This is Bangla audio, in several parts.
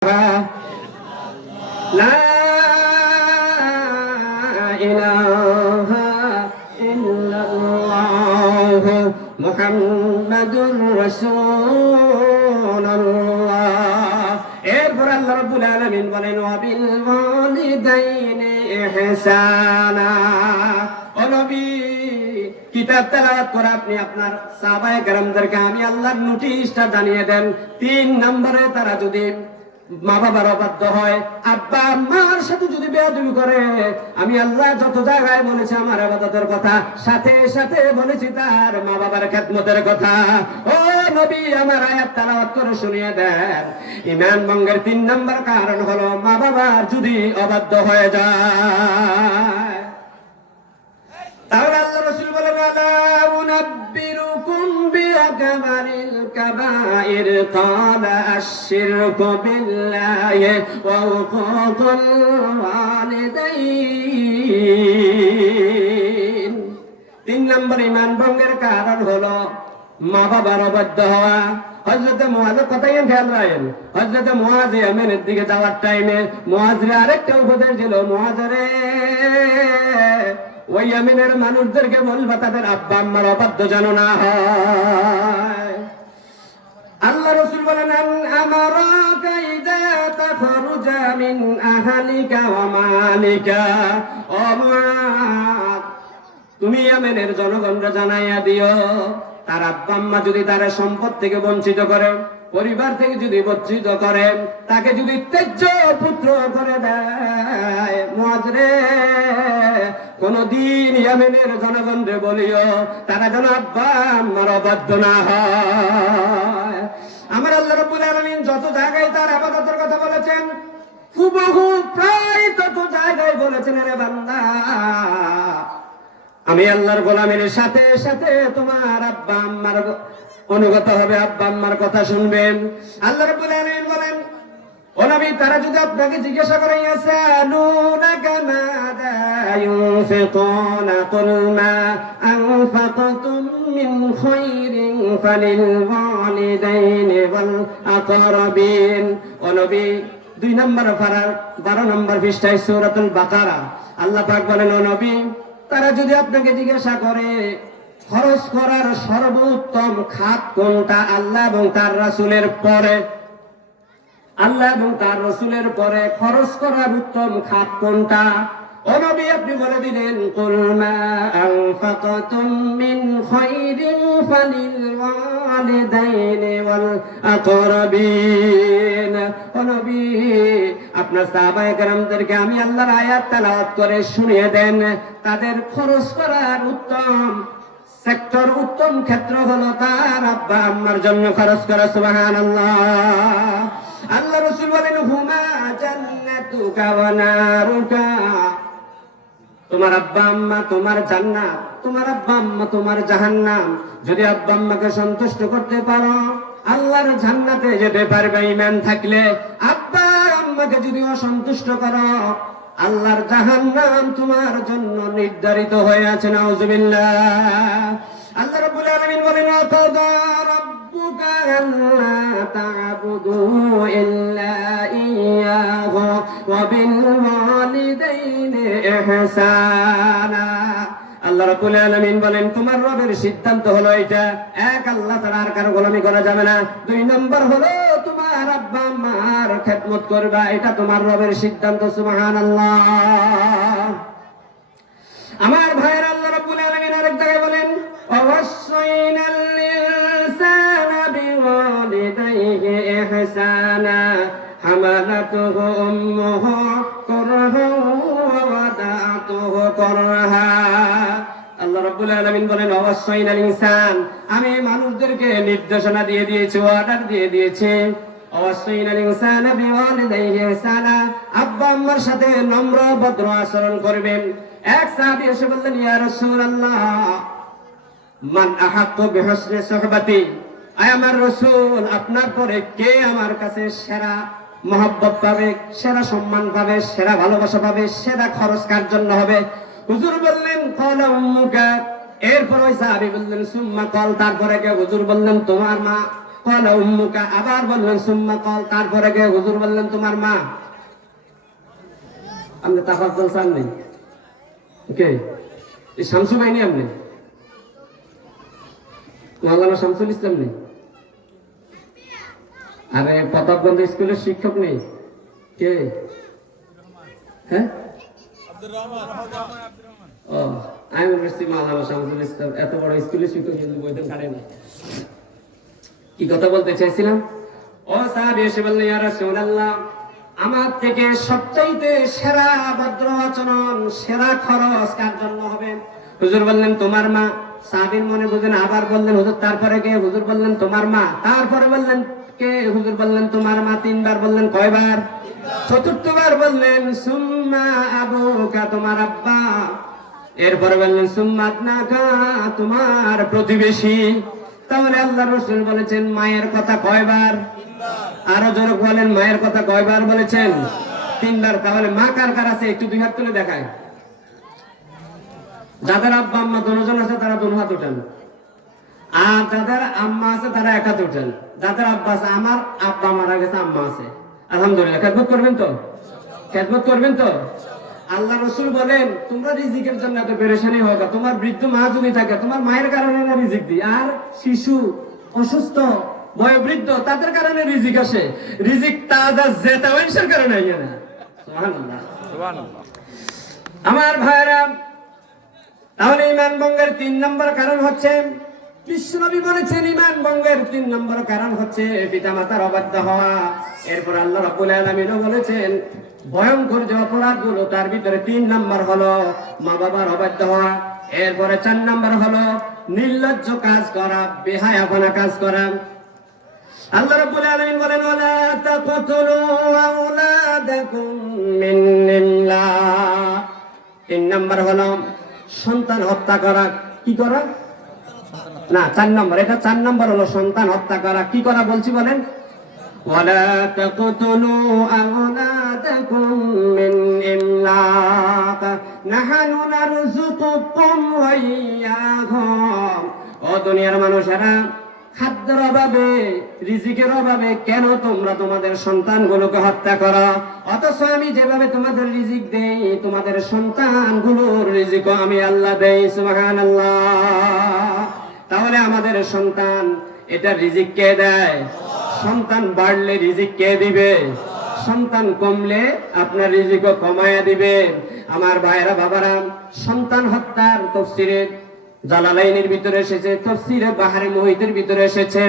لا إله إلا الله محمد رسول الله এরপর আল্লাহ রাব্বুল আলামিন বলেন ওয়াবিল ওয়ালিদাইনি ইহসানা। ও নবী, কিতাব তেলাওয়াত করে আপনি আপনার সাহাবায়ে কেরামদেরকে আমি আল্লাহর নোটিশটা জানিয়ে দেন। 3 নম্বরে তারা যদি মা বাবার অবাধ্য হয়, আব্বা আম্মার সাথে যদি বেয়াদবি করে, আমি আল্লাহ যত জায়গায় বলেছি আমার ইবাদতের কথা, সাথে সাথে বলেছি তার মা বাবার খেদমতের কথা। ও নবী, আমার আয়াত তেলাওয়াত করে শুনিয়ে দেন। ঈমান ভঙ্গের 3 নম্বর কারণ হলো মা বাবার যদি অবাধ্য হয়ে যায়। তাহলে আল্লাহ রাসূল বলেন আলা উনাব্বিরুকুম বিআকবারিল কাবাইর ক্বালা আশ-শিরকু বিল্লাহি ওয়া উকুকুল ওয়ালিদাইন। 3 নম্বর ঈমান ভঙ্গের কারণ হলো মা বাবার অবাধ্য হওয়া। হযরত মুআযের কথাই খেয়াল রাখেন। হযরত মুআয ইয়ামেনের দিকে যাওয়ার টাইমে মুআযের আরেকটা উপদেশ দিল, মুআযরে ওই ইয়ামেনের মানুষদেরকে বলবা তাদের আব্বা আম্মার অবাধ্য যেন না হয়। আল্লাহ রাসূল বলেন আমারাকা ইযা তাখরুজা মিন আহলিকা ওয়া মালিকা। ও মুআয, তুমি ইয়ামেনের জনগণকে জানাইয়া দিও তার আব্বা আম্মা যদি তার সম্পদ থেকে বঞ্চিত করে, পরিবার থেকে যদি বঞ্চিত করে, তাকে যদি ত্যায্য পুত্র করে দেয়, মুআয রে কোনদিন ইয়ামেনের জনগণকে বলিও তারা যেন আব্বা আম্মার অবাধ্য না হয়। আমার আল্লাহ রাব্বুল আলামিন যত জায়গায় তার ইবাদতের কথা বলেছেন, হুবহু প্রায় তত জায়গায় বলেছেন রে বান্দা, আমি আল্লাহর গোলামের সাথে সাথে তোমার আব্বা আম্মার অনুগত হবে, আব্বা আম্মার কথা শুনবেন। আল্লাহ রাব্বুল আলামিন বলেন, ও নবী, তারা যদি আপনাকে জিজ্ঞাসা করে ইয়াসালুনাকা মাযা ইউনফিকুনা কুল মা আনফাকতুম মিন খায়রিন ফালিল ওয়ালিদাইনি ওয়াল আকরাবিন। ও নবী, 2 নম্বর পারা 12 নম্বর পৃষ্ঠায় সূরাতুল বাকারা আল্লাহ পাক বলেন, ও নবী, তারা যদি আপনাকে জিজ্ঞাসা করে খরচ করার সর্বোত্তম খাত কোনটা আল্লাহ এবং তার রাসূলের পরে, আল্লাহ এবং তার রাসূলের পরে খরচ করার উত্তম খাত কোনটা, ও নবী আপনি বলে দিলেন কুল মা আনফাকতুম মিন খায়রিন ফালিল ওয়ালিদাইনি ওয়াল আকরাবিন। ও নবী, আপনার সাহাবায়ে কেরামদেরকে আমি আল্লাহর আয়াত তেলাওয়াত করে শুনিয়ে দেন, তাদের খরচ করার উত্তম সেক্টর, উত্তম ক্ষেত্র হলো তার আব্বা আম্মার জন্য খরচ করা। সুবহানাল্লাহ। আল্লাহ রাসূল বলেন হুমা জান্নাতুকা ওয়া নারুকা। তোমার আব্বা আম্মা তোমার জান্নাত, তোমার আব্বা আম্মা তোমার জাহান্নাম। যদি আব্বা আম্মাকে সন্তুষ্ট করতে পারো, আল্লাহর জান্নাতে যেতে পারবে ঈমান থাকলে। আব্বা আম্মাকে যদি অসন্তুষ্ট করো, আল্লাহর জাহান্নাম তোমার জন্য নির্ধারিত হয়ে আছে। নাউযুবিল্লাহ। আল্লাহ রাব্বুল আলামিন বলেন আতাদা রাব্বুকা আল্লা তা'বুদু ইল্লা ইয়্যাহু ওয়া বিল ওয়ালিদাইনি ইহসানা। আল্লাহ রাব্বুল আলামিন বলেন তোমার রবের সিদ্ধান্ত হলো এটা, এক আল্লাহ ছাড়া আর কারো গোলামি করা যাবে না। 2 নম্বর হলো তোমার আব্বা আম্মার খেদমত করবা, এটা তোমার রবের সিদ্ধান্ত। সুবহানাল্লাহ। আমার ভাইয়ের আল্লাহ রাব্বুল আলামিন আরেক জায়গায় বলেন ওয়াসাইনাল ইনসানা বিওয়ালিদাইহি ইহসানা হামালাতুহু উম্মুহু কুরহান ওয়া ওয়াদাতুহু কুরহা। আল্লাহ রাব্বুল আলামিন বলেন ওয়াসাইনাল ইনসান, আমি মানুষদেরকে নির্দেশনা দিয়ে দিয়েছি, অর্ডার দিয়ে দিয়েছি। ওয়াসাইনাল ইনসানা বিওয়ালিদাইহি ইহসানা, আব্বা আম্মার সাথে নম্র ভদ্র আচরণ করবেন। এক সাহাবী এসে বললেন ইয়া রাসূলুল্লাহ মান আহাক্কু বিহুসনি সুহবাতি। আয় আমার রাসূল, আপনার পরে কে আমার কাছে সেরা মহব্বত পাবে, সেরা সম্মান পাবে, সেরা ভালোবাসা পাবে, সেরা খরচ কার জন্য হবে? হুজুর বললেন ক্বালা উম্মুকা। এরপর ওই সাহাবী বললেন সুম্মা ক্বাল, তারপরে কে? হুজুর বললেন তোমার মা। ক্বালা উম্মুকা, আবার বললেন সুম্মা ক্বাল, তারপরে কে? হুজুর বললেন তোমার মা। আপনি তাফাজ্জুল চান নেই কে? এই শামসু ভাই নেই, আপনি মাওলানা শামসুল ইসলাম নেই, আরে প্রতাপগঞ্জ স্কুলের শিক্ষক নেই কে? হ্যাঁ, ও আমি বলছি মাওলানা শামসুল ইসলাম এত বড় স্কুলের শিক্ষক কিন্তু বইতে কাটে না। কি কথা বলতে চাইছিলাম? ও সাহাবী এসে বললেন, ইয়া রাসূলুল্লাহ, আমার থেকে সবচাইতে সেরা ভদ্র আচরণ, সেরা খরচ কার জন্য হবে? হুজুর বললেন তোমার মা। সাহাবীর মনে বুঝেন, আবার বললেন হুজুর তারপরে কে? হুজুর বললেন তোমার মা। তারপরে বললেন কে? হুজুর বললেন তোমার মা। তিনবার বললেন, কয়বার? চতুর্থবার বললেন সুম্মা আবুকা, তোমার আব্বা। এরপরে বললেন সুম্মা আবনাকা, তোমার প্রতিবেশী। তাহলে আল্লাহ রাসূল বলেছেন মায়ের কথা কয়বার? আরো জোরে বলেন, মায়ের কথা কয়বার বলেছেন? তিনবার। তাহলে মা কার কার আছে একটু দুই হাত তুলে দেখায়। যাদের আব্বা আম্মা দুজন আছে তারা দুই হাত উঠান, আর যাদের আম্মা আছে তারা এক হাত উঠান। যাদের আব্বা আছে, আমার আব্বা মারা গেছে, আম্মা আছে, আলহামদুলিল্লাহ। খেদমত করবেন তো? খেদমত করবেন তো? আল্লাহ রাসূল বলেন তোমরা রিজিকের জন্য এত পেরেশানি হয় না। তোমার বৃদ্ধ মা যদি থাকে, তোমার মায়ের কারণে না রিজিক দিই, আর শিশু, অসুস্থ, বয়োবৃদ্ধ, তাদের কারণে রিজিক আসে। রিজিক তাজা জেতা মানুষের কারণে আইয়া না। সুবহানাল্লাহ, সুবহানাল্লাহ। আমার ভাইরা, তাহলে ঈমান ভঙ্গের 3 নম্বর কারণ হচ্ছে, বিশ্বনবী বলেছেন ঈমান ভঙ্গের 3 নম্বর কারণ হচ্ছে পিতামাতার অবাধ্য হওয়া। এরপর আল্লাহ রাব্বুল আলামিনও বলেছেন ভয়ঙ্কর যে অপরাধগুলো, তার ভিতরে 3 নম্বর হলো মা বাবার অবাধ্য হওয়া। এরপরে 4 নম্বর হলো নির্লজ্জ কাজ করা, বেহায়াপনা কাজ করা। আল্লাহ রাব্বুল আলামিন বলেন ওয়ালা তাকতুলু আওলাদাকুম মিন ইমলাক। 3 নম্বর হলো সন্তান হত্যা করা। কি করা? না, 4 নম্বর। এটা 4 নম্বর হলো সন্তান হত্যা করা। কি করা বলছি বলেন? ওয়ালা তাকতুলু আওলাদাকুম মিন ইমলাক নাহনু নারযুকুকুম ওয়া ইয়্যাহুম। ও দুনিয়ার মানুষেরা, খাদ্যের অভাবে, রিজিকের অভাবে কেন তোমরা তোমাদের সন্তানগুলোকে হত্যা করো? অথচ আমি যেভাবে তোমাদের রিজিক দেই, তোমাদের সন্তানগুলোর রিজিকও আমি আল্লাহ দেই। সুবহানাল্লাহ। তাহলে আমাদের সন্তান, এটা রিজিক কে দেয়? সন্তান বাড়লে রিজিক কে দিবে? সন্তান কমলে আপনার রিজিকও কমায়া দিবে। আমার ভাইরা বাবারা, সন্তান হত্যার তাফসীরে জালালাইনের ভিতরে এসেছে, তাফসীরে বাহরে মুহিতের ভিতরে এসেছে।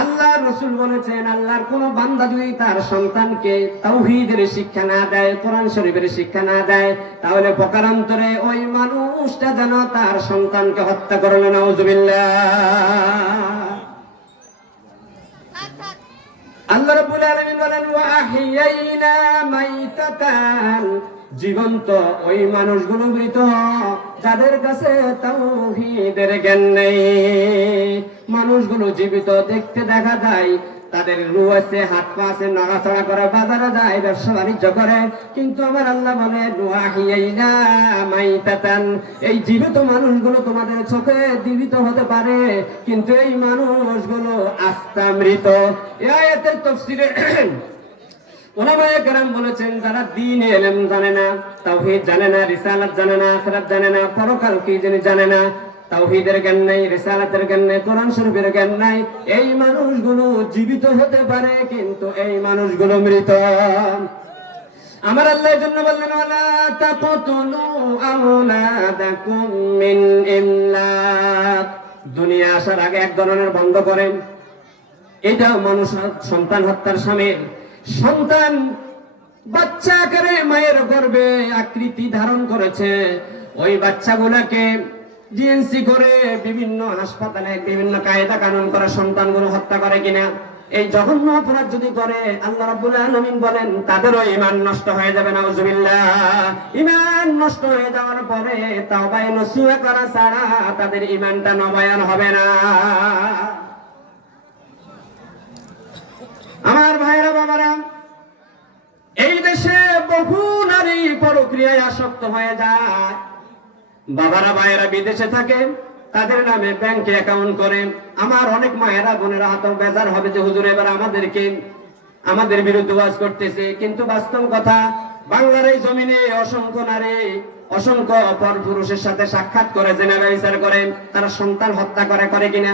আল্লাহ রাসূল বলেছেন আল্লাহর কোন বান্দা যদি তার সন্তানকে তাওহীদের শিক্ষা না দেয়, কোরআন শরীফের শিক্ষা না দেয়, তাহলে প্রকারান্তরে ওই মানুষটা যেন তার সন্তানকে হত্যা করলো। নাউযুবিল্লাহ। আল্লাহ রাব্বুল আলামিন বলেন ওয়া আহইয়াইনা মাইতাতান, জীবন্ত ওই মানুষগুলো মৃত যাদের কাছে তাওহীদের জ্ঞান নেই। মানুষগুলো জীবিত দেখতে দেখা যায়, তাদের রূহ আছে, হাত পা আছে, নড়াচড়া করে, বাজারে যায়, ব্যবসা বাণিজ্য করে, কিন্তু আমার আল্লাহ বলে ওয়া আহইয়াইনা মাইতাতান, এই জীবিত মানুষগুলো তোমাদের চোখে জীবিত হতে পারে, কিন্তু এই মানুষগুলো আস্তা মৃত। এই আয়াতের তাফসীরে উলামায়ে কেরাম বলেছেন যারা দ্বীন ইলম জানে না, তাওহীদ জানে না, রিসালাত জানে না, আখিরাত জানে না, পরকাল কি জানে না, তাওহীদের জ্ঞান নাই, রিসালাতের জ্ঞান নাই, কোরআন শরীফের জ্ঞান নাই, এই মানুষগুলো জীবিত হতে পারে কিন্তু এই মানুষগুলো মৃত। আমার আল্লাহ এর জন্য বললেন ওয়ালা তাকতুলু আওলাদাকুম মিন ইমলাক। দুনিয়া আসার আগে এক ধরনের বন্ধ করেন, এটা মানুষ সন্তান হত্যার শামিল। সন্তান বাচ্চা আকারে মায়ের গর্ভে আকৃতি ধারণ করেছে, ওই বাচ্চাগুলোকে ডিএনসি করে বিভিন্ন হাসপাতালে বিভিন্ন কায়দা কানুন করে সন্তানগুলো হত্যা করে কিনা, এই জঘন্য অপরাধ যদি করে, আল্লাহ রাব্বুল আলামিন বলেন তাদেরও ঈমান নষ্ট হয়ে যাবে। নাউযুবিল্লাহ। ঈমান নষ্ট হয়ে যাওয়ার পরে তাওবা নসুহা করা ছাড়া তাদের ঈমানটা নবায়ন হবে না। আমার ভাইরা বাবারা, এই দেশে বহু নারী পরক্রিয়ায় আসক্ত হয়ে যায়। বাবারা ভাইয়েরা বিদেশে থাকে, তাদের নামে ব্যাংকে অ্যাকাউন্ট করে। আমার অনেক মায়েরা বোনেরা হাত বেজার হবে যে হুজুর এবার আমাদের বিরুদ্ধে ওয়াজ করতেছে, কিন্তু বাস্তব কথা বাংলার এই জমিনে অসংখ্য নারী অসংখ্য পরপুরুষের সাথে সাক্ষাৎ করে, জেনা ব্যভিচার করে, তারা সন্তান হত্যা করে কিনা?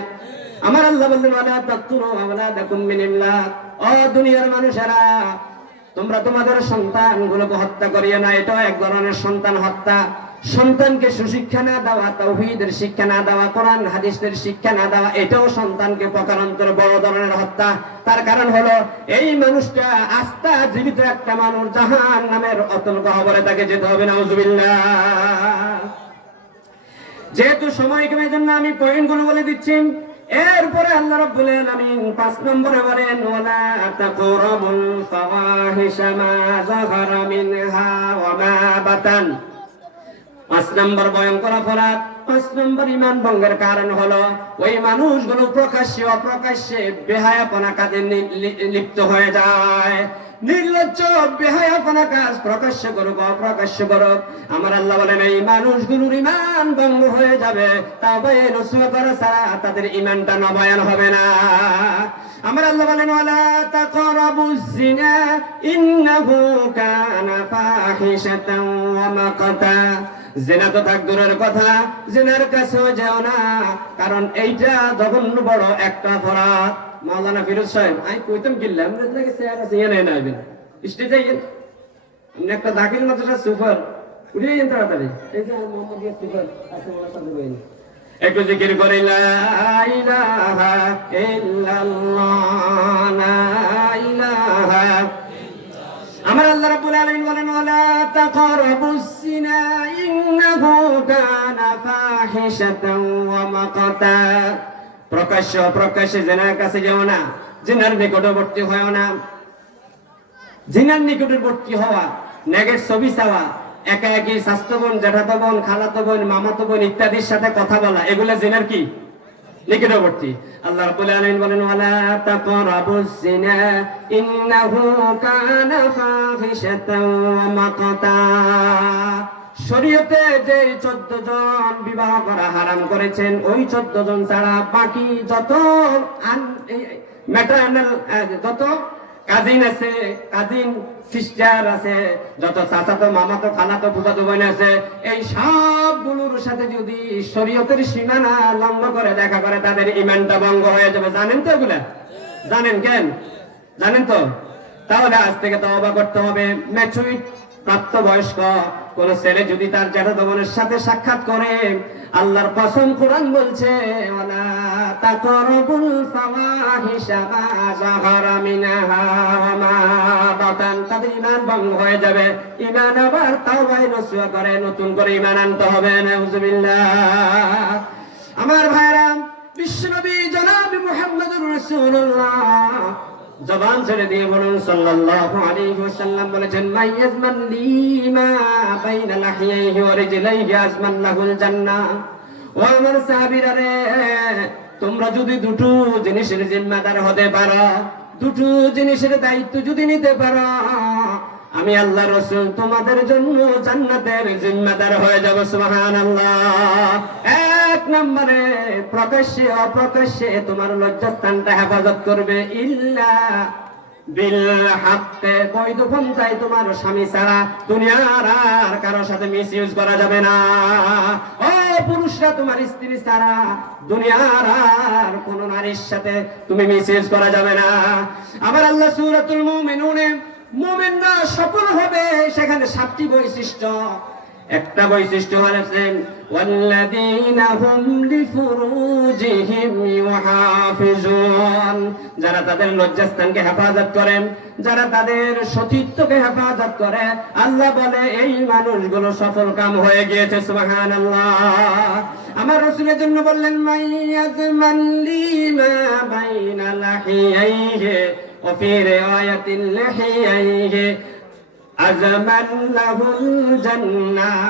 আমার আল্লাহ বললেন ওয়ালা তাকতুলু আওলাদাকুম মিন ইমলাক, ও দুনিয়ার মানুষেরা তোমরা তোমাদের সন্তানগুলোকে হত্যা করিও না। এটাও এক ধরনের সন্তান হত্যা। সন্তানকে সুশিক্ষা না দেওয়া, তাওহীদের শিক্ষা না দেওয়া, কোরআন হাদিসের শিক্ষা না দেওয়া, এটাও সন্তানকে প্রকারান্তরে বড় ধরনের হত্যা। তার কারণ হলো এই মানুষটা আস্থা জীবিত একটা মানুষ, জাহান্নামের অতল গহ্বরে তাকে যেতে হবে, নাউজুবিল্লাহ। যেহেতু সময় কমে জন্য আমি পয়েন্টগুলো বলে দিচ্ছি। এরপরে আল্লাহ রাব্বুল আলামিন 5 নম্বরে বলেন ওয়ালা তাকরাবুল ফাওয়াহিশা মা যাহারা মিনহা ওয়া মা বাতান। 5 নম্বর ভয়ঙ্কর অপরাধ, 5 নম্বর ঈমান ভঙ্গের কারণ হলো ওই মানুষগুলো প্রকাশ্যে অপ্রকাশ্যে বেহায়াপনা কাজে লিপ্ত হয়ে যায়। নির্লজ্জ বেহায়াপনা কাজ প্রকাশ্য করুক অপ্রকাশ্য করুক, আমার আল্লাহ বলেন এই মানুষগুলোর ঈমান ভঙ্গ হয়ে যাবে। তাওবায়ে নসুহ করা ছাড়া তাদের ঈমানটা নবায়ন হবে না। আমার আল্লাহ বলেন ওয়ালা তাকরাবুজ জিনা ইন্নাহু কানা ফাহিশাতান ওয়া মাকতা। জিনা তো থাক দূরের কথা, জিনার কাছেও যাও না, কারণ এইটা জঘন্য বড় একটা অপরাধ। মাওলানা ফিরোজ সাহেব আমি কইতাম কিল্লাম লাগে স্যার আছে এনে না আইবেন স্টেজে যাইয়েন, আপনি একটা দাখিল মাদ্রাসা সুপার উঠে যান তাড়াতাড়ি। এই যে মোহাম্মদিয়া সুপার আছে ওনার সাথে বইন, একটু জিকির করে লা ইলাহা ইল্লাল্লাহ লা ইলাহা। আমার আল্লাহ রাব্বুল আলামিন বলেন ওয়ালা তাকরাবুস জিনা ইন্নাহু কানা ফাহিশাতান ওয়া মাকতা। প্রকাশ্যে জিনার কাছে যেও না, জিনার নিকটবর্তী হয় না। জিনার নিকটবর্তী হওয়া, নেগের ছবি চাওয়া, একাকী স্বাস্থ্য বোন, জ্যাঠাতো বোন, খালাতো বোন, মামাতো বোন ইত্যাদির সাথে কথা বলা, এগুলা জিনার কি? নিকটবর্তী। আল্লাহ রাব্বুল আলামিন বলেন ওয়ালা তাকরাবুজ জিনা ইন্নাহু কানা ফাহিশাতান ওয়া মাকতা। শরীয়তে যে 14 জন বিবাহ করা হারাম করেছেন, ওই 14 জন ছাড়া বাকি যত ম্যাটারনাল যত কাজিন আছে, কাজিন সিস্টার আছে, যত চাচাতো মামাতো খালাতো ফুফাতো বোন আছে, এই সবগুলোর সাথে যদি শরীয়তের সীমানা লঙ্ঘন করে দেখা করে তাদের ঈমানটা ভঙ্গ হয়ে যাবে। জানেন তো এগুলা? জানেন কেন? জানেন তো? তাহলে আজ থেকে তওবা করতে হবে। ম্যাচুরিট প্রাপ্তবয়স্ক কোন ছেলে যদি তার জ্যাঠাতো বোনের সাথে সাক্ষাৎ করে, আল্লাহর কসম কোরআন বলছে ওয়ালা তাকরাবুল ফাওয়াহিশা মা যাহারা মিনহা ওয়া মা বাতান। তাদের ঈমান ভঙ্গ হয়ে যাবে। ঈমান আবার তাওবায়ে নসুহ করে নতুন করে ঈমান আনতে হবে, নাউজুবিল্লাহ। আমার ভাইরা, বিশ্বনবী জনাব মুহাম্মদুর রাসূলুল্লাহ জবান ছেড়ে দিয়ে বলুন সাল্লাল্লাহু আলাইহি ওয়াসাল্লাম বলেছেন মাইয়াজমান লিমা বাইনা লাহিয়াইহি ওয়া রিজলাইহি আজমান লাহুল জান্নাহ। ও আমার সাহাবীরা রে, তোমরা যদি দুটো জিনিসের জিম্মাদার হতে পারো, দুটো জিনিসের দায়িত্ব যদি নিতে পারো, আমি আল্লাহ রাসূল তোমাদের জন্য জান্নাতের জিম্মাদার হয়ে যাব। সুবহানাল্লাহ। এক নম্বরে প্রকাশ্যে অপ্রকাশ্যে তোমার লজ্জাস্থানটা হেফাজত করবে, ইল্লা বিল হাক্কে, বৈধ পন্থায় তোমার স্বামী ছাড়া দুনিয়ার আর কারোর সাথে মিসইউজ করা যাবে না। ও পুরুষরা, তোমার স্ত্রী ছাড়া দুনিয়ার আর কোন নারীর সাথে তুমি মিসইউজ করা যাবে না। আমার আল্লাহ সূরাতুল মুমিনুনে মুমিনরা সফল হবে সেখানে 7টি বৈশিষ্ট্য। একটা বৈশিষ্ট্য হচ্ছে ওয়াল্লাযীনা হুম লিফুরুজিহিম ইউহাফিজুন, যারা তাদের লজ্জাস্থানকে হেফাজত করেন, যারা তাদের সতীত্বকে হেফাজত করে, আল্লাহ বলে এই মানুষগুলো সফল কাম হয়ে গিয়েছে। সুবহানাল্লাহ। আমার রাসূলের জন্য বললেন মাইয়াজমান লিমা বাইনা লাহিয়াইহি ওয়া ফি রিওয়ায়াতিন লাহিয়াইহি আজমান লাহুল জান্নাহ।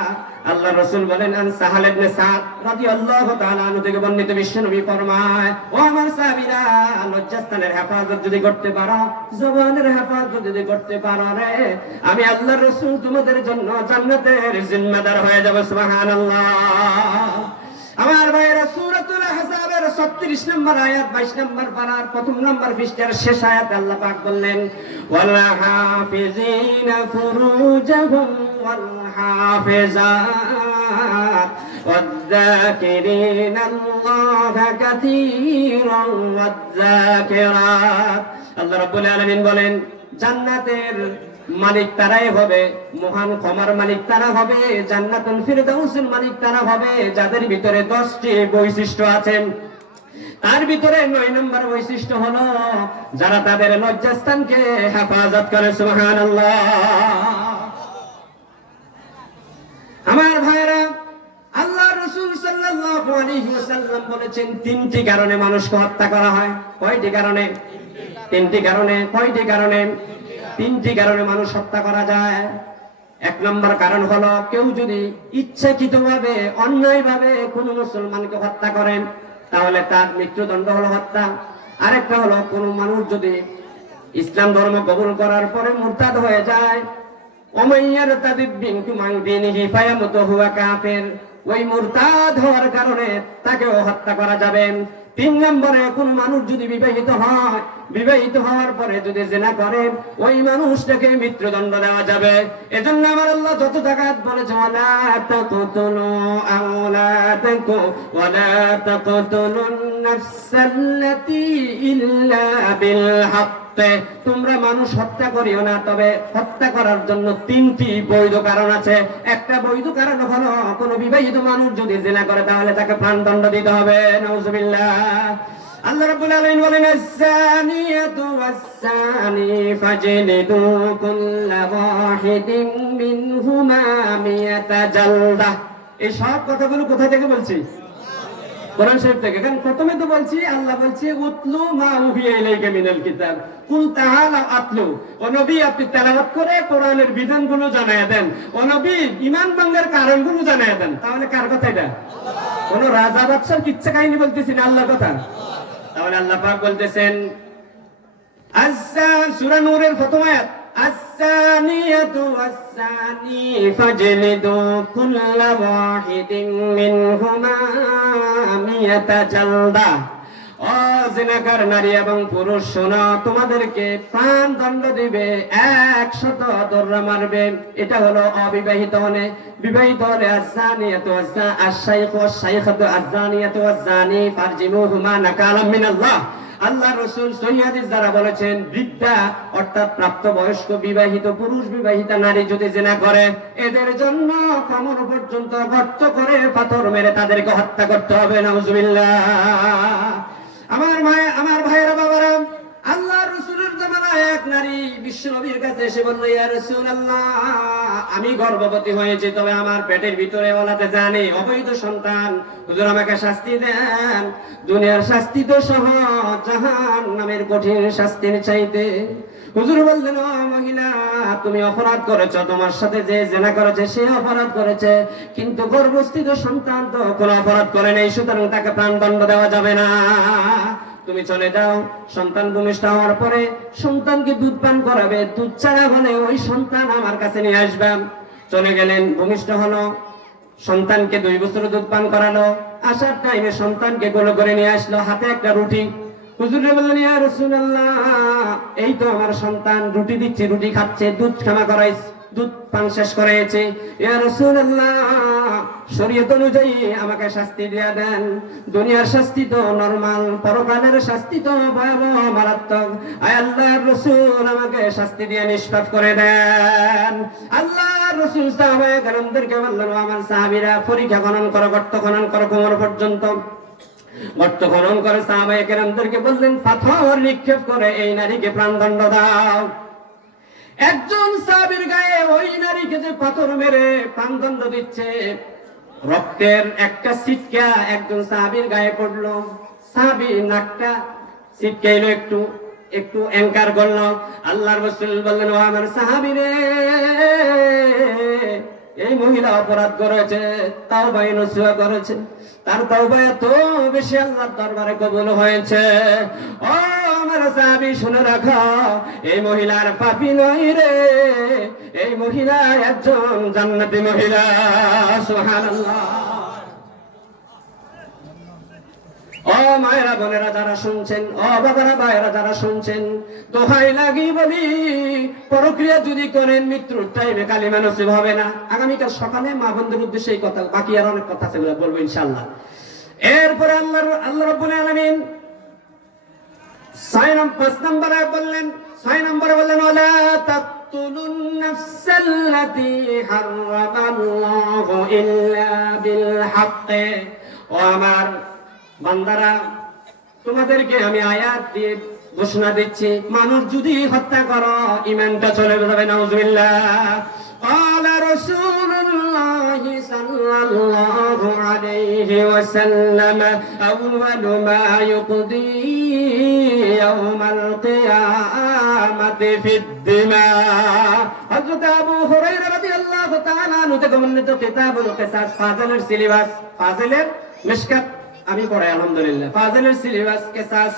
আল্লাহ রাসূল বলেন আন সাহাল ইবনে সাদ রাদিয়াল্লাহু তাআলা আনহু থেকে বর্ণিত, বিশ্বনবী ফরমায় ও আমার সাহাবীরা, লজ্জাস্থানের হেফাজত যদি করতে পারো, জবানের হেফাজত যদি করতে পারো রে, আমি আল্লাহ রাসূল তোমাদের জন্য জান্নাতের জিম্মাদার হয়ে যাব। সুবহানাল্লাহ। আমার ভাইয়েরা সূরাতুল আহজাবের 36 নম্বর আয়াত 22 নম্বর পারার প্রথম নম্বর পৃষ্ঠার শেষ আয়াতে আল্লাহ পাক বললেন ওয়াল হাফিজিনা ফুরুজাহুম ওয়াল হাফিজাত ওয়ায-যাকিরিনা আল্লাহা কাসীরান ওয়ায-যাকিরাত। আল্লাহ রাব্বুল আলামিন বলেন জান্নাতের মালিক তারাই হবে, মহান ক্ষমার মালিক তারা হবে, জান্নাতুল ফিরদাউসের মালিক তারা হবে যাদের ভিতরে 10টি বৈশিষ্ট্য আছে। তার ভিতরে 9 নম্বর বৈশিষ্ট্য হলো যারা তাদের লজ্জাস্থানকে হেফাজত করে। সুবহানাল্লাহ। আমার ভাইরা, আল্লাহ রাসূল সাল্লাল্লাহু আলাইহি ওয়াসাল্লাম বলেছেন 3টি কারণে মানুষকে হত্যা করা হয়। কয়টি কারণে? 3টি কারণে। কয়টি কারণে? 3টি কারণে মানুষ হত্যা করা যায়। 1 নম্বর কারণ হলো কেউ যদি ইচ্ছাকৃতভাবে অন্যায়ভাবে কোনো মুসলমানকে হত্যা করেন তাহলে তার মৃত্যুদণ্ড হলো হত্যা। আরেকটা হলো কোনো মানুষ যদি ইসলাম ধর্ম কবুল করার পরে মুরতাদ হয়ে যায়, ওমাইয়ার তাদিব বিনকুম আন দীনিহি ফায়ামুতু হুয়া কাফির, ওই মুরতাদ হওয়ার কারণে তাকেও হত্যা করা যাবে। 3 নম্বরে কোন মানুষ যদি বিবাহিত হয়, বিবাহিত হওয়ার পরে যদি জিনা করে ওই মানুষটাকে মৃত্যুদণ্ড দেওয়া যাবে। এজন্য আমার আল্লাহ যত জায়গায় বলেছে ওয়ালা তাকতুলু আওলাদাকুম ওয়ালা তাকতুলুন নাফসাল্লাতী ইল্লা বিল হক, তোমরা মানুষ হত্যা করিও না, তবে হত্যা করার জন্য 3টি বৈধ কারণ আছে। একটা বৈধ কারণ হলো কোন বিবাহিত মানুষ যদি জিনা করে তাহলে তাকে প্রাণদণ্ড দিতে হবে। নাউজুবিল্লাহ। আল্লাহ রাব্বুল আলামিন বলেন আস-সানিয়াতু ওয়াস-সানি ফাজলিদু কুল্লা ওয়াহিদিন মিনহুমা মিয়াতা জালদা। এই সব কথাগুলো কোথা থেকে বলছি? কোরআন শরীফ থেকে। কারণ প্রথমে তো বলছি, আল্লাহ বলছে উতলু মা উহিয়া ইলাইকা মিনাল কিতাব কুল তাআলা আতলু। ও নবী আপনি তেলাওয়াত করে কোরআনের বিধানগুলো জানায়া দেন। ও নবী ঈমান ভাঙার কারণগুলো জানায়া দেন। তাহলে কার কথা এটা? কোন রাজা বাদশার কিচ্ছা কাহিনী বলতেছি না, আল্লাহর কথা। তাহলে আল্লাহ পাক বলতেছেন সূরা নূরের প্রথম আয়াত আস-সানিয়াতু ওয়াস-সানি ফাজলিদু কুল্লা ওয়াহিদিন মিনহুমা মিয়াতা জালদা। ও জিনাকার নারী এবং পুরুষ শোনো, তোমাদেরকে প্রাণদণ্ড দিবে, 100 দররা মারবে। এটা হলো অবিবাহিত হলে। বিবাহিত হলে আস-সানিয়াতু আশ-শাইখু ওয়াশ-শাইখাতু আজ-জানিয়াতু ওয়াজ-জানি ফারজিমুহুমা নাকালাম মিনাল্লাহ। আল্লাহ রাসূল সহিহ হাদিস দ্বারা বলেছেন বৃদ্ধা অর্থাৎ প্রাপ্তবয়স্ক বিবাহিত পুরুষ বিবাহিতা নারী যদি জিনা করে এদের জন্য কোমর পর্যন্ত গর্ত করে পাথর মেরে তাদেরকে হত্যা করতে হবে। নাউজুবিল্লাহ। আমার ভাইয়েরা বাবারা, আল্লাহ রাসূলের জামানায় এক নারী বিশ্ব নবীর কাছে এসে বলল ইয়া রাসূলুল্লাহ আমি গর্ভবতী হয়েছি, তবে আমার পেটের ভিতরে ওলাতে জানি অবৈধ সন্তান, হুজুর আমাকে শাস্তি দেন। দুনিয়ার শাস্তি তো সহজ, জাহান্নামের কঠিন শাস্তির চাইতে। হুজুর বললেন ও মহিলা তুমি অপরাধ করেছো, তোমার সাথে যে জিনা করেছে সে অপরাধ করেছে, কিন্তু গর্ভস্থিত সন্তান তো কোনো অপরাধ করে নাই, সুতরাং তাকে প্রাণদণ্ড দেওয়া যাবে না। তুমি চলে যাও, সন্তান ভূমিষ্ঠ হওয়ার পরে সন্তানকে দুধ পান করাবে, দুধ ছাড়া হলে ওই সন্তান আমার কাছে নিয়ে আসবে। চলে গেলেন, ভূমিষ্ঠ হলো, সন্তানকে 2 বছর দুধ পান করালো। আসার টাইমে সন্তানকে গোল করে নিয়ে আসলো, হাতে একটা রুটি। হুজুরে বললেন ইয়া রাসূলুল্লাহ এই তো আমার সন্তান, রুটি দিচ্ছি, রুটি খাচ্ছে, দুধ ক্ষমা করাইছে, দুধ পান শেষ করেছে। ইয়া রাসূলুল্লাহ শরীয়ত অনুযায়ী আমাকে শাস্তি দিয়া দেন। দুনিয়ার শাস্তি তো নরমাল, পরকালের শাস্তি তো ভয়াবহ মারাত্মক। আয় আল্লাহর রাসূল আমাকে শাস্তি দিয়ে নিষ্পাপ করে দেন। আল্লাহর রাসূল সাহাবায়ে কেরামদেরকে বললেন আমার সাহাবীরা পরীক্ষা খনন করো, গর্ত খনন করো কোমর পর্যন্ত। গর্ত খনন করে সাহাবায়ে কেরামদেরকে বললেন পাথর নিক্ষেপ করে এই নারীকে প্রাণদণ্ড দাও। একজন সাহাবীর গায়ে ওই নারীকে যে পাথর মেরে প্রাণদণ্ড দিচ্ছে, রক্তের একটা ছিটকা একজন সাহাবীর গায়ে পড়লো। সাহাবীর নাকটা ছিটকাইলো, একটু একটু এনকার করলো। আল্লাহর রাসূল বললেন ও আমার সাহাবী রে, এই মহিলা অপরাধ করেছে, তাওবা নসিহা করেছে, তার তাওবা এত বেশি আল্লাহর দরবারে কবুল হয়েছে। ও আমার সাহাবী শুনে রাখো, এই মহিলার পাপী নয় রে, এই মহিলা একজন জান্নাতি মহিলা। সুবহানাল্লাহ। ও মায়েরা বোনেরা যারা শুনছেন, ও বাবারা ভাইয়েরা যারা শুনছেন, দোহাই লাগি বলি, পরক্রিয়া যদি করেন মৃত্যুর টাইমে কালিমা নসিব হবে না। আগামীকাল সকালে মা বোনদের উদ্দেশ্যে এই কথা, বাকি আর অনেক কথা আছে বলবো ইনশাআল্লাহ। এরপরে আল্লাহ রাব্বুল আলামিন 5 নম্বরে বললেন, 6 নম্বরে বললেন ওয়ালা তাকতুলুন নাফসাল্লাতী হারামাল্লাহু ইল্লা বিল হক। ও আমার বান্দারা, তোমাদেরকে আমি আয়াত দিয়ে ঘোষণা দিচ্ছি, মানুষ যদি হত্যা করো ঈমানটা চলে যাবে। নাউযুবিল্লাহ। قال رسول الله صلى الله عليه وسلم أول ما يقضي يوم القيامة في الدماء। حضرت أبو هريرة رضي الله تعالى عنه تكملت كتاب القصاص ফাজিলের সিলেবাস, ফাজিলের মিশকাত আমি পড়াই আলহামদুলিল্লাহ, ফাজিলের সিলেবাস কেসাস।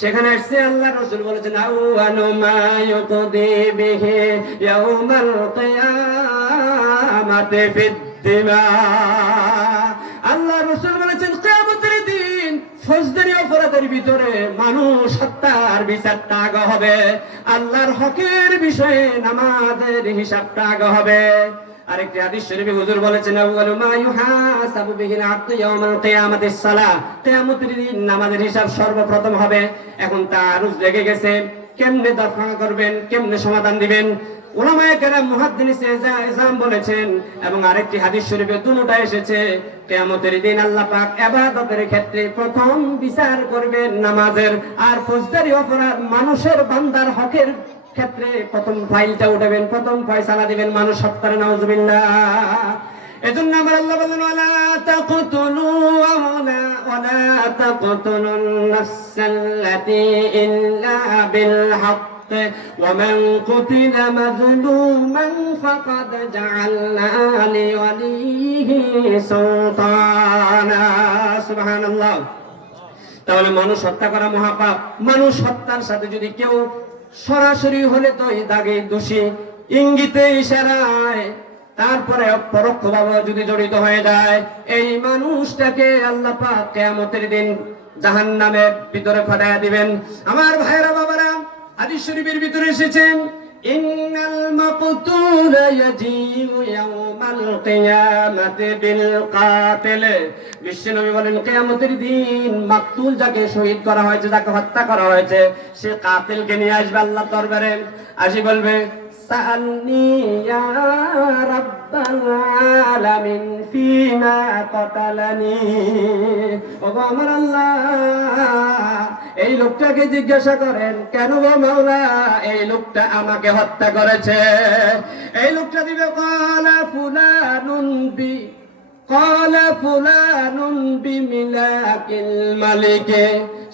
সেখানে এসে আল্লাহ রাসূল বলেছেন আউয়ালু মা ইউকদি বিহি ইয়াউমাল কিয়ামাতি ফিদ-দিমা। আল্লাহ রাসূল বলেছেন কিয়ামতের দিন ফৌজদারি অপরাধের ভিতরে মানুষ হত্যার বিচারটা আগে হবে, আল্লাহর হকের বিষয়ে নামাজের হিসাবটা আগে হবে। আরেকটি হাদিস শরীফে হুজুর বলেছেন আউয়ালু মা ইউহাসাবু বিহিল আবদু ইয়াউমাল কিয়ামাতিস সালাহ। কিয়ামতের দিন নামাজের হিসাব সর্বপ্রথম হবে। এখন তারুজ লেগে গেছে, কেমনে দফা করবেন, কেমনে সমাধান দিবেন। উলামায়ে কেরাম মুহাদ্দিসে ইজাম বলেছেন, এবং আরেকটি হাদিস শরীফে দুটোটা এসেছে, কিয়ামতের দিন আল্লাহ পাক ইবাদতের ক্ষেত্রে প্রথম বিচার করবেন নামাজের, আর ফৌজদারি অপরাধ মানুষের বান্দার হকের ক্ষেত্রে প্রথম ফাইলটা উঠাবেন, প্রথম ফয়সালা দিবেন মানুষ হত্যার। নাউযুবিল্লাহ। এজন্য আমার আল্লাহ বলেন ওয়ালা তাকতুলুন নাফসাল্লাতী ইল্লা বিল হক ওয়া মান কুতিলা মাজলুমান ফাকাদ জাআলনা লিওয়ালিহি সুলতানা। সুবহানাল্লাহ। তাহলে মানুষ হত্যা করা মহাপাপ। মানুষ হত্যার সাথে যদি কেউ সরাসরি হলে তো এই দাগে দোষী, ইঙ্গিতে ইশারায়, তারপরে পরোক্ষভাবে যদি জড়িত হয়ে যায়, এই মানুষটাকে আল্লাহ পাক কিয়ামতের দিন জাহান্নামের ভিতরে ফাটায়া দিবেন। আমার ভাইরা বাবারা, হাদিস শরীফের ভিতরে এসেছেন ইন্নাল মাকতুল ইয়াজিউ ইয়াউমাল কিয়ামাতি বিল কাতিল। বিশ্বনবী বলেন কিয়ামতের দিন মাকতুল যাকে শহীদ করা হয়েছে, যাকে হত্যা করা হয়েছে, সে কাতিলকে নিয়ে আসবে আল্লাহর দরবারে। আসি বলবে সাআলনি ইয়া রাব্বাল আলামিন ফিমা কাতালানি। ওগো আমার আল্লাহ, এই লোকটাকে জিজ্ঞাসা করেন, কেন গো মাওলা এই লোকটা আমাকে হত্যা করেছে? এই লোকটা দিবে ক্বালা ফুলানুন বিমিলাকিল মালিকে।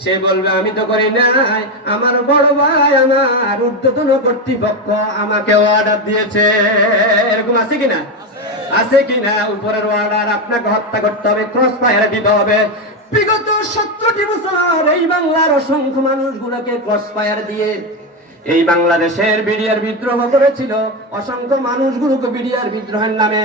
সে বলবে আমি তো করি নাই, আমার বড় ভাই, আমার ঊর্ধ্বতন কর্তৃপক্ষ আমাকে অর্ডার দিয়েছে। এরকম আছে কিনা? আছে কিনা? উপরের অর্ডার, আপনাকে হত্যা করতে হবে, ক্রস ফায়ার দিতে হবে। বিগত 17টি বছর এই বাংলার অসংখ্য মানুষগুলোকে ক্রস ফায়ার দিয়ে এই বাংলাদেশের বিডিআর বিদ্রোহ করেছিল। অসংখ্য মানুষগুলোকে বিডিআর বিদ্রোহের নামে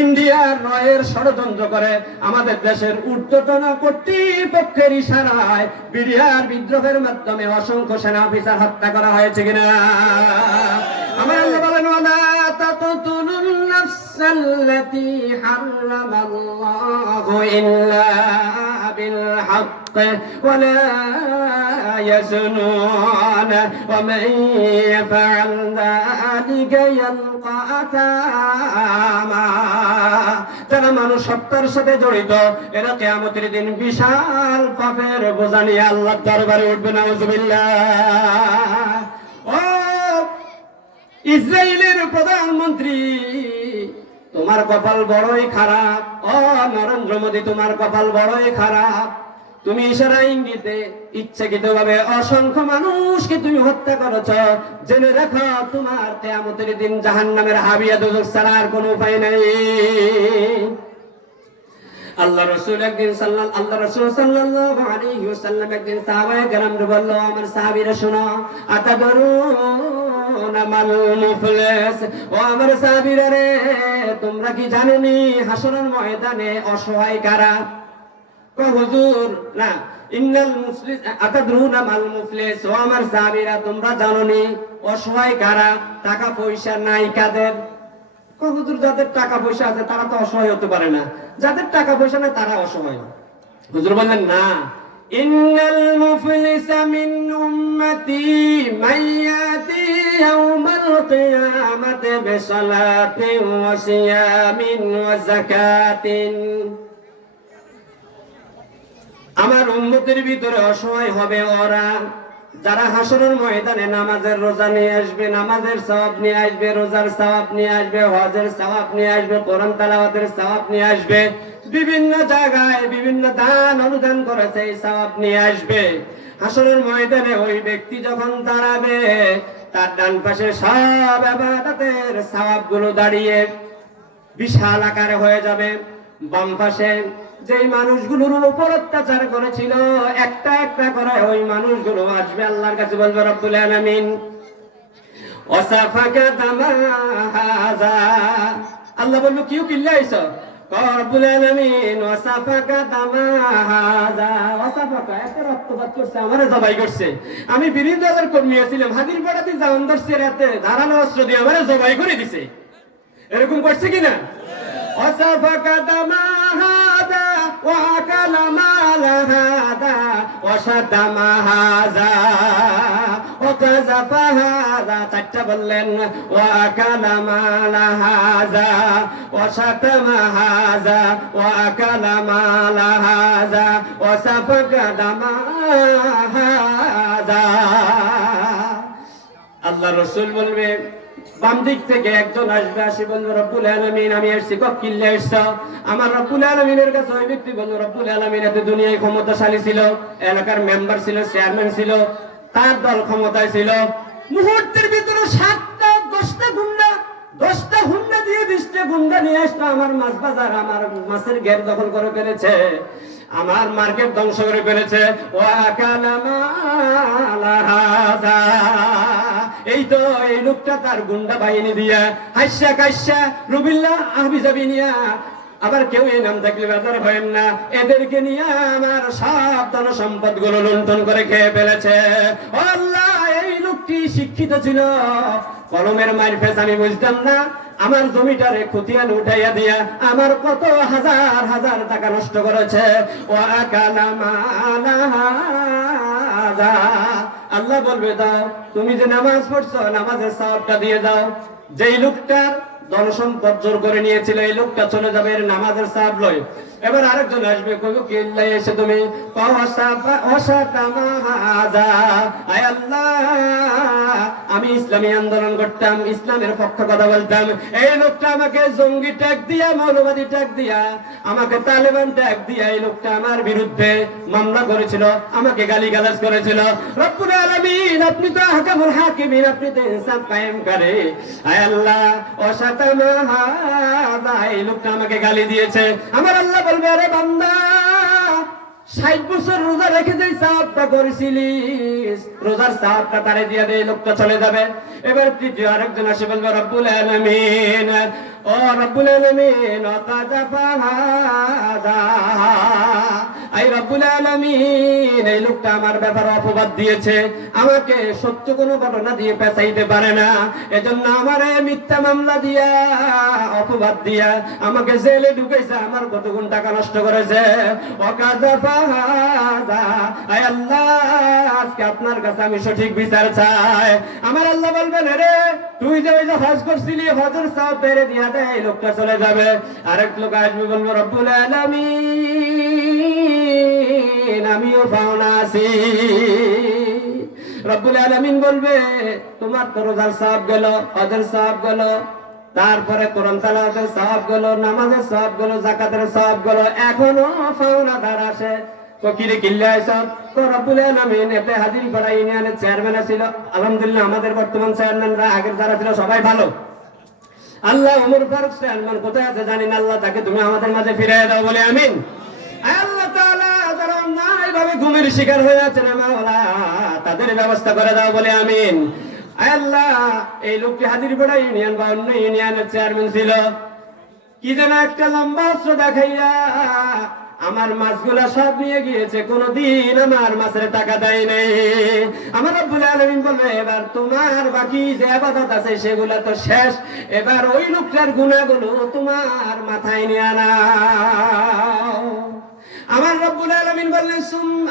ইন্ডিয়ার রয়ের ষড়যন্ত্র করে আমাদের দেশের ঊর্ধ্বতন কর্তৃপক্ষের ইশারায় বিডিআর বিদ্রোহের মাধ্যমে অসংখ্য সেনা অফিসার হত্যা করা হয়েছে কিনা? আমার আল্লাহ বলেন ওয়ালা তাকতুলুন নাফসাল্লাতী হারামাল্লাহু ইল্লা বিল হক ওয়ালা ইয়াজনুন ওয়া মান ইয়াফআল যালিকা ইয়ালকা আতামা। যারা মানুষ হত্যার সাথে জড়িত, এরা কিয়ামতের দিন বিশাল পাপের বোঝা নিয়ে আল্লাহর দরবারে উঠবে। নাউযুবিল্লাহ। ও ইসরায়েলের প্রধানমন্ত্রী, তোমার কপাল বড়ই খারাপ। ও নরেন্দ্র মোদী, তোমার কপাল বড়ই খারাপ। তুমি ইশারা ইঙ্গিতে ইচ্ছাকৃতভাবে অসংখ্য মানুষকে তুমি হত্যা করেছ। জেনে রাখো, তোমার কিয়ামতের দিন জাহান্নামের হাবিয়া দোজখ ছাড়া আর কোনো উপায় নাই। আল্লাহ রাসূল সাল্লাল্লাহু আলাইহি ওয়াসাল্লাম একদিন সাহাবায়ে কেরামকে বলল, আমার সাহাবীরা শোনো, আতাদরুনা মাল মুফলিস। ও আমার সাহাবীরা রে, তোমরা কি জানোনি হাসরের ময়দানে অসহায় কারা? হুজুর না, ইন্নাল মুফলিস আতাদরুনা মাল মুফলিস, ও আমার সাহাবীরা তোমরা জানোনি অসহায় কারা, টাকা পয়সা নাই কাদের? হুজুর যাদের টাকা পয়সা আছে তারা তো অসহায় হতে পারে না, যাদের টাকা পয়সা নাই তারা অসহায়। হুজুর বললেন না, ইন্নাল মুফলিসা মিন উম্মতি মাইয়াতি ইয়াউমাল কিয়ামাতি বিসালাতিন ওয়া সিয়ামিন ওয়া যাকাতিন, আমার উম্মতের ভিতরে অসহায় হবে ওরা যারা হাসরের ময়দানে নামাজের রোজা নিয়ে আসবে, নামাজের সওয়াব নিয়ে আসবে, রোজার সওয়াব নিয়ে আসবে, হজের সওয়াব নিয়ে আসবে, কোরআন তেলাওয়াতের সওয়াব নিয়ে আসবে, বিভিন্ন জায়গায় বিভিন্ন দান অনুদান করেছে এই সওয়াব নিয়ে আসবে। হাসরের ময়দানে ওই ব্যক্তি যখন দাঁড়াবে তার ডান পাশে সব ইবাদতের সওয়াবগুলো দাঁড়িয়ে বিশাল আকারে হয়ে যাবে। বাম পাশে যেই মানুষগুলোর উপর অত্যাচার করেছিল একটা একটা করে ওই মানুষগুলো আসবে, আল্লাহর কাছে বলবে রব্বুল আলামিন ওয়াসাফাকা দামাহাযা, আল্লাহ বলবে কিউ কিল্লাইছো, রব্বুল আলামিন ওয়াসাফাকা দামাহাযা, ওয়াসাফাকা একটা রক্তপাত করছে, আমারে জবাই করছে, আমি বিরোধী দলের কর্মী ছিলাম, হাদির পাড়াতে জান ধরছে, রাতে ধারালো অস্ত্র দিয়ে আমারে জবাই করে দিছে, এরকম করছে কিনা? ওয়াসাফাকা দামাহাযা ওয়া আকালা মাল হাযা ওয়া শাতামা হাযা ওয়া কাযাফা হাযা, চারটা বললেন ওয়া আকালা মাল হাযা ওয়া শাতামা হাযা ওয়া আকালা মাল হাযা ওয়া সাফাকা দামা হাযা। আল্লাহ রাসূল বলবে বাম দিক থেকে একজন আসবে, আসি বলবে রব্বুল আলামিন আমি আসছি, কিল্লে আসছো? আমার রব্বুল আলামিনের কাছে ওই ব্যক্তি বলবে রব্বুল আলামিন এত দুনিয়ায় ক্ষমতাশালী ছিল, এলাকার মেম্বার ছিল, চেয়ারম্যান ছিল, তার দল ক্ষমতায় ছিল, মুহূর্তের ভিতরে 7টা 10টা গুন্ডা, 10টা হুন্ডা দিয়ে 20টা গুন্ডা নিয়ে আসতো, আমার মাছ বাজার, আমার মাছের ঘের দখল করে ফেলেছে, আমার মার্কেট ধ্বংস করে ফেলেছে। ওয়া কালামা লাহাযা, এই তো এই লোকটা তার গুন্ডা বাহিনী দিয়া হাইসা কাইসা রুবিল্লাহ আহবিজাবি নিয়া, আবার কেউ এই নাম থাকলে বেজার হয়েন না, এদেরকে নিয়ে আমার সব ধন সম্পদ গুলো লুণ্ঠন করে খেয়ে ফেলেছে। আল্লাহ এই লোকটি শিক্ষিত ছিল, কলমের মাইর ফেস আমি বুঝতাম না, আমার জমিটারে খতিয়ান উঠাইয়া দিয়া আমার কত হাজার হাজার টাকা নষ্ট করেছে। ওয়া কালামা লাহাযা, আল্লাহ বলবে দাও তুমি যে নামাজ পড়ছো নামাজের সওয়াবটা দিয়ে দাও। যেই লোকটার ধন সম্পদ জোর করে নিয়েছিল এই লোকটা চলে যাবে, এর নামাজের সওয়াব লয়। এবার আরেকজন আসবে, কইব কি আল্লাহ এসে তুমি আয় আল্লাহ আমি ইসলামী আন্দোলন করতাম, ইসলামের পক্ষে কথা বলতাম, এই লোকটা আমাকে জঙ্গি ট্যাগ দিয়া, মৌলবাদী ট্যাগ দিয়া, আমাকে তালেবান ট্যাগ দিয়া এই লোকটা আমার বিরুদ্ধে মামলা করেছিল, আমাকে গালিগালাজ করেছিল। রব্বুল আলামিন আপনি তো আহকামুল হাকিমিন, আপনি তো ইনসাফ কায়েম করে। আয় আল্লাহ এই লোকটা আমাকে গালি দিয়েছে, আমার আল্লাহ বলবে আরে বান্দা 60 বছর রোজা রেখে যে সওয়াবটা করেছিলিস রোজার সওয়াবটা তারে দিয়ে দে, লোকটা চলে যাবে। এবার তৃতীয় আরেকজন আসে বলবে রব্বুল আলামিন ও রব্বুল আলামিন ওয়াকাযাফা হাযা, এই রব্বুল আলামিন এই লোকটা আমার ব্যাপারে অপবাদ দিয়েছে, আমাকে সত্য কোনো ঘটনা দিয়ে পেঁচাইতে পারে না, এজন্য আমারে মিথ্যা মামলা দিয়া অপবাদ দিয়া আমাকে জেলে ঢুকাইছে, আমার কতগুণ টাকা নষ্ট করেছে। ওয়াকাযাফা হাযা, আয় আল্লাহ আজকে আপনার কাছে আমি সঠিক বিচার চাই। আমার আল্লাহ বলবেন রে তুই যে ওই যে হজ করছিলি হজের সওয়াব বেড়ে দিয়া দে, এই লোকটা চলে যাবে। আরেক লোক আসবে বলবো রব্বুল আলামিন আমিও পাওনা আছি। রব্বুল আলামিন বলবে তোমার তো রোজার সওয়াব গেল, হজের সওয়াব গেল, তারপরে কোরআন তেলাওয়াতের সওয়াব গেল, নামাজের সওয়াব গেল, যাকাতের সওয়াব গেল, এখনো পাওনাদার আসে। কিরে কিল্লা সব তো রব্বুল আলামিন এতে হাজিরপাড়া ইউনিয়নের চেয়ারম্যান ছিল, আলহামদুলিল্লাহ আমাদের বর্তমান চেয়ারম্যানরা আগের যারা ছিল সবাই ভালো। আল্লাহ ওমর ফারুক চেয়ারম্যান কোথায় আছে জানি না, আল্লাহ তাকে তুমি আমাদের মাঝে ফিরিয়ে দাও বলে আমিন। আল্লাহ তাআলা যারা অন্যায়ভাবে ঘুমের শিকার হয়ে আছেন মাওলা তাদের ব্যবস্থা করে দাও বলে আমিন। আল্লাহ এই লোকটি হাজিরপাড়া ইউনিয়ন বা অন্য ইউনিয়নের চেয়ারম্যান ছিল, কি যেন একটা লম্বা অস্ত্র দেখাইয়া আমার মাছগুলা সব নিয়ে গিয়েছে, কোনদিন আমার মাছের টাকা দেয় নাই। আমার রব্বুল আলামিন বলবে এবার তোমার বাকি যে ইবাদত আছে সেগুলা তো শেষ, এবার ওই লোকটার গুনাহগুলো তোমার মাথায় নিয়ে নাও। আমার রব্বুল আলামিন বললেন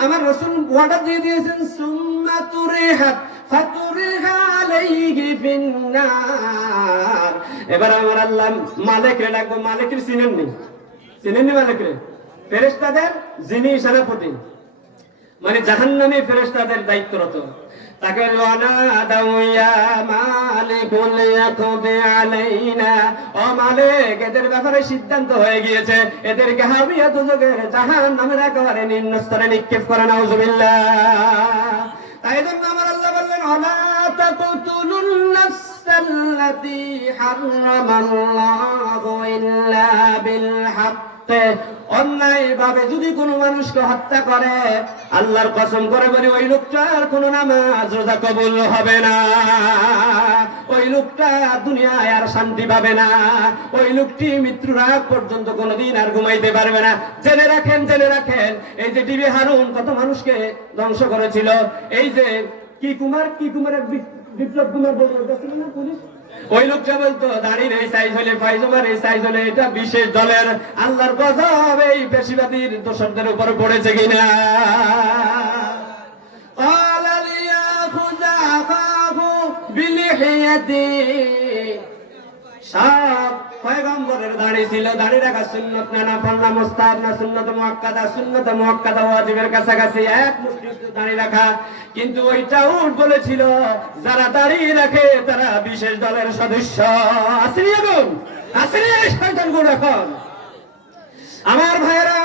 আমার রাসূল ওয়াদা দিয়ে দিয়েছেন সুম্মা তুরিহাত ফাতুরিহা আলাইহি ফিন্নার। এবার আমার আল্লাহ মালিকরে ডাকবো। মালিকের চিনেননি? চিনেননি মালিকরে? ফেরেশতাদের যিনি সেনাপতি, মানে জাহান্নামী ফেরেশতাদের দায়িত্বরত, তাকে ও মালিক, এদের ব্যাপারে সিদ্ধান্ত হয়ে গিয়েছে, এদেরকে হাবিয়া দুজকের জাহান্নামের একেবারে নিম্ন স্তরে নিক্ষেপ করে। নাউযুবিল্লাহ। তাই জন্য আমার আল্লাহ বললেন ওয়ালা তাকতুলুন নাফসাল্লাতী হারামাল্লাহু ইল্লা বিল হক। অন্যায় ভাবে যদি কোনো মানুষকে হত্যা করে, আল্লাহর কসম করে বলি ওই লোকটার কোনো নামাজ রোজা কবুল হবে না, ওই লোকটা দুনিয়ায় আর শান্তি পাবে না, ওই লোকটি মৃত্যুর আগ পর্যন্ত কোনোদিন আর ঘুমাইতে পারবে না। জেনে রাখেন, জেনে রাখেন, এই যে টিভি হারুন কত মানুষকে ধ্বংস করেছিল, এই যে কি কুমারের বিপ্লব কুমার বলছিল না পুলিশ, ওই লোকটা বলতো দাড়ির এই সাইজ হলে, পায়জামার এই সাইজ হলে এটা বিশেষ দলের। আল্লাহর গজব এই পেশিবাদীর দোসরদের উপর পড়েছে কিনা? ক্বালা লিয়াখুযা আখাহু বিলিহিয়াতি। সব পয়গম্বরের দাড়ি ছিল, দাড়ি রাখা সুন্নত না, নফল না, মুস্তাহাব না, সুন্নত মুআক্কাদা। সুন্নত মুআক্কাদা ওয়াজিবের কাছাকাছি, এক মুষ্টি দাড়ি রাখা। কিন্তু ওইটা উট বলেছিল যারা দাড়ি রাখে তারা বিশেষ দলের সদস্য। আসেনি এখন? আসেনি শয়তানগুলো এখন? আমার ভাইরা,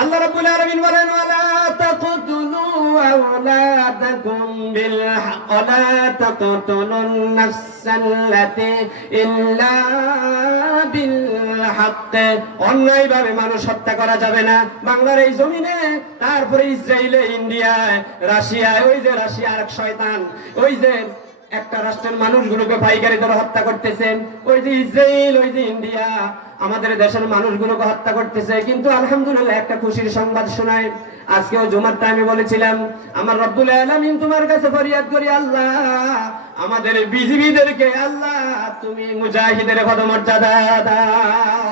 আল্লাহ রাব্বুল আলামিন বলেন ওয়ালা তাকতুলু আওলাদাকুম বিল হক ওয়ালা তাকতুলুন নাফসাল্লাতী ইল্লা বিল হক। অন্যায় ভাবে মানুষ হত্যা করা যাবে না বাংলার এই জমিনে, তারপরে ইসরায়েলে, ইন্ডিয়ায়, রাশিয়ায়। ওই যে রাশিয়ার শয়তান, ওই যে একটা রাষ্ট্রের মানুষগুলোকে পাইকারি দরে হত্যা করতেছেন, ওই যে ইসরায়েল, ওই যে ইন্ডিয়া আমাদের দেশের মানুষগুলোকে হত্যা করতেছে। কিন্তু আলহামদুলিল্লাহ একটা খুশির সংবাদ শোনায়। আজকেও জুমার টাইমে বলেছিলাম আমার রব্বুল আলামিন তোমার কাছে ফরিয়াদ করি, আল্লাহ আমাদের বিজিবিদেরকে আল্লাহ তুমি মুজাহিদের পদমর্যাদা দাও।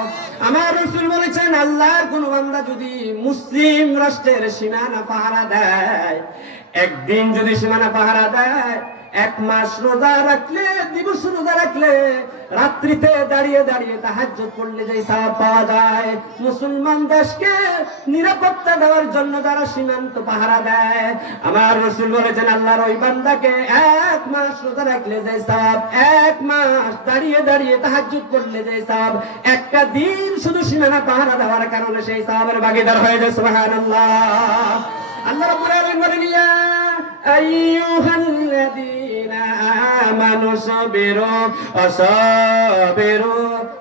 আমার রাসূল বলেছেন আল্লাহর কোন বান্দা যদি মুসলিম রাষ্ট্রের সীমানা পাহারা দেয়, একদিন যদি সীমানা পাহারা দেয়, এক মাস রোজা রাখলে, দিবস রোজা রাখলে, রাত্রিতে দাঁড়িয়ে দাঁড়িয়ে তাহাজ্জুদ পড়লে যে সওয়াব পাওয়া যায়, মুসলমান দেশকে নিরাপত্তা দেওয়ার জন্য যারা সীমান্ত পাহারা দেয়, আমার রাসূল বলেছেন আল্লাহর ওই বান্দাকে এক মাস রোজা রাখলে যে সওয়াব, এক মাস দাঁড়িয়ে দাঁড়িয়ে তাহাজ্জুদ পড়লে যে সওয়াব, একটা দিন শুধু সীমানা পাহারা দেওয়ার কারণে সেই সওয়াবের ভাগীদার হয়ে যায়। সুবহানাল্লাহ। আল্লাহ রাব্বুল আলামিন বলেন ইয়া আইয়ুহাল্লাযীনা আমানু সাবিরু ওয়াসাবিরু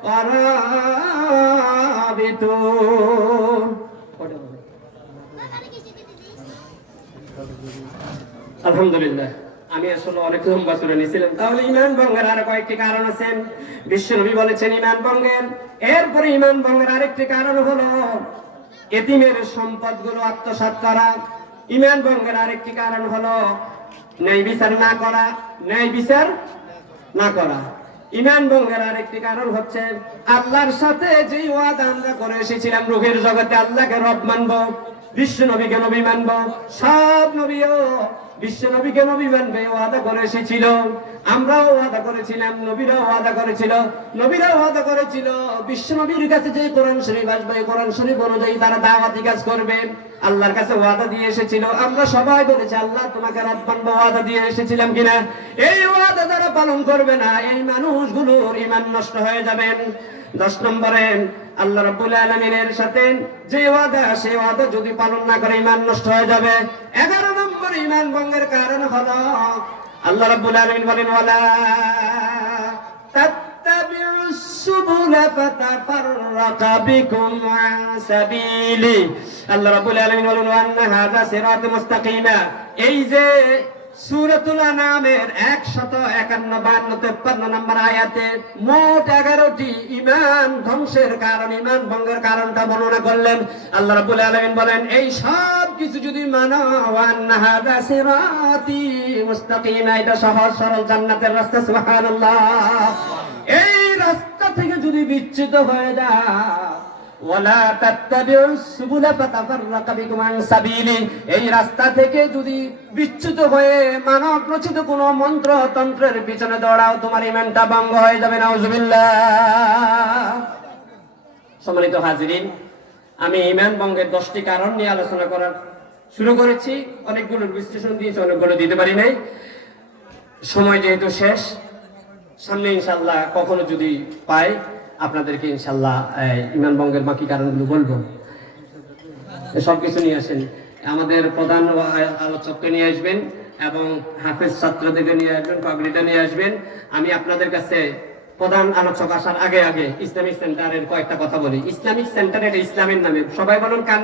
ওয়ারাবিতু। আলহামদুলিল্লাহ, আমি আসলে অনেক লম্বা সূরা নিয়েছিলাম। তাহলে ঈমান ভঙ্গের আর কয়েকটি কারণ আছেন। বিশ্বনবী বলেছেন ঈমান ভঙ্গের, এরপরে ঈমান ভঙ্গের আরেকটি কারণ হলো এতিমের সম্পদগুলো আত্মসাৎ করা। ঈমান ভঙ্গের আরেকটি কারণ হলো ন্যায় বিচার না করা, ন্যায় বিচার না করা। ঈমান ভঙ্গের আরেকটি কারণ হচ্ছে আল্লাহর সাথে যে ওয়াদা আমরা করে এসেছিলাম রূহের জগতে আল্লাহকে রব মানবো, বিশ্ব নবীকে নবী মানবো, সব নবীও বিশ্ব নবীকে নবী মানবে ওয়াদা করে এসেছিল। আমরাও ওয়াদা করেছিলাম, নবীরাও ওয়াদা করেছিল, নবীরাও ওয়াদা করেছিল বিশ্ব নবীর কাছে যে কোরআন শরীফ আসবে, কোরআন শরীফ অনুযায়ী তারা দাওয়াতি কাজ করবে। আল্লাহর কাছে ওয়াদা দিয়ে এসেছিল। আমরা সবাই বলেছি আল্লাহ তোমাকে রব মানবো, ওয়াদা দিয়ে এসেছিলাম কিনা? এই ওয়াদা যারা পালন করবে না, এই মানুষগুলোর ঈমান নষ্ট হয়ে যাবেন। 10 নম্বরে আল্লাহ রাব্বুল আলামিনের সাথে যে ওয়াদা, সেই ওয়াদা যদি পালন না করে ঈমান নষ্ট হয়ে যাবে। 11 নম্বর ঈমান ভঙ্গের কারণ হলো আল্লাহ রাব্বুল আলামিন বলেন ওয়ালা তাত্তাবিউস সুবুলা ফাতাফাররাকা বিকুম আন সাবিলি। আল্লাহ রাব্বুল আলামিন বলেন ওয়া আন্না হাযা সিরাত মুস্তাকিমা। এই যে সূরাতুল আনামের 151-52-53 নম্বর আয়াতে মোট 11টি ঈমান ধ্বংসের কারণ, ঈমান ভঙ্গের কারণটা বর্ণনা করলেন। আল্লাহ রাব্বুল আলামিন বলেন, এই সব কিছু যদি মানো, ওয়া আন্না হাযা সিরাতি মুস্তাকিমা, এটা সহজ সরল জান্নাতের রাস্তা, সুবহানাল্লাহ। এই রাস্তা থেকে যদি বিচ্যুত হয়ে যাও, ওয়ালা তাত্তাবিউস সুবুলা ফাতাফাররাকা বিকুম আন সাবিলি, এই রাস্তা থেকে যদি বিচ্যুত হয়ে মানব রচিত কোন মন্ত্র তন্ত্রের পিছনে দৌড়াও, তোমার ঈমানটা ভঙ্গ হয়ে যাবে, নাউজুবিল্লাহ। সম্মানিত হাজিরিন, আমি ঈমান ভঙ্গের 10টি কারণ নিয়ে আলোচনা করার শুরু করেছি। অনেকগুলো বিশ্লেষণ দিয়েছি, অনেকগুলো দিতে পারি নাই, সময় যেহেতু শেষ। সামনে ইনশাআল্লাহ কখনো যদি পাই আপনাদেরকে ইনশাআল্লাহ ঈমান ভঙ্গের বাকি কারণগুলো বলবো। সবকিছু নিয়ে আসেন, আমাদের প্রধান আলোচককে নিয়ে আসবেন এবং হাফেজ ছাত্রদেরকে নিয়ে আসবেন, পাগড়িটা নিয়ে আসবেন। আমি আপনাদের কাছে প্রধান আলোচক আসার আগে ইসলামিক সেন্টারের কয়েকটা কথা বলি। ইসলামিক সেন্টার এটা ইসলামের নামে, সবাই বলুন কান